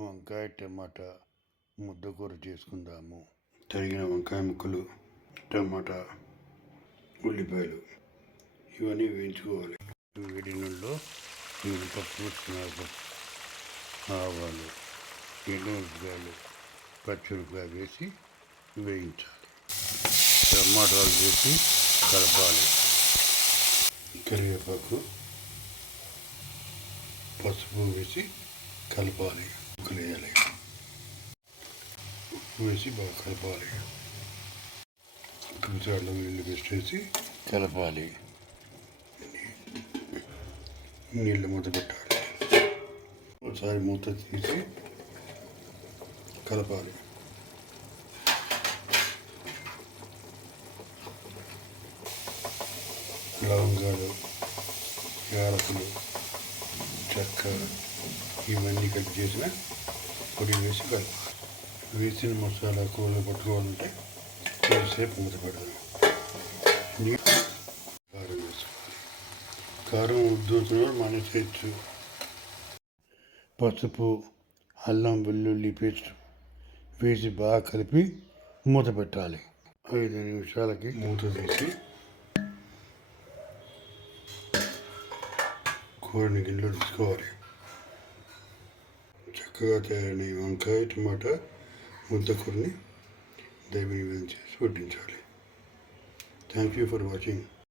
వంకాయ టమాటా ముద్దకూర చేసుకుందాము. తరిగిన వంకాయ ముక్కలు టమాటా ఉల్లిపాయలు ఇవన్నీ వేయించుకోవాలి. వేడి నూనెలో మినపప్పు శనగపప్పు ఆవాలు ఎండుమిరపకాయలు పచ్చిమిరపకాయ వేసి వేయించాలి. టమాటాలు వేసి కలపాలి. కరివేపాకు పసుపు వేసి కలపాలి. ముక్కలు వేయాలి ఉప్పు వేసి బాగా కలపాలి కొంచెం నీళ్ళు పేస్ట్ వేసి కలపాలి నీళ్ళు మూత పెట్టాలి ఒకసారి మూత తీసి కలపాలి లవంగాలు యాలకులు చెక్క ఇవన్నీ కట్ చేసిన పొడి వేసి కలపాలి వేసిన మసాలా కూరలు పట్టుకోవాలంటే కొద్దిసేపు మూత పెడదాం. కారం వేసుకోవాలి. కారం ఉద్దుతున్నారు మానేసేయచ్చు పసుపు అల్లం వెల్లుల్లి పేస్ట్ వేసి బాగా కలిపి మూత పెట్టాలి. ఐదు నిమిషాలకి మూత తీసి కూరని గిన్నెలో తీసుకోవాలి. చక్కగా తయారైన వంకాయ టమాటా ముద్దకూరని దైవ నివేదన చేసి వడ్డించాలి. Thank you for watching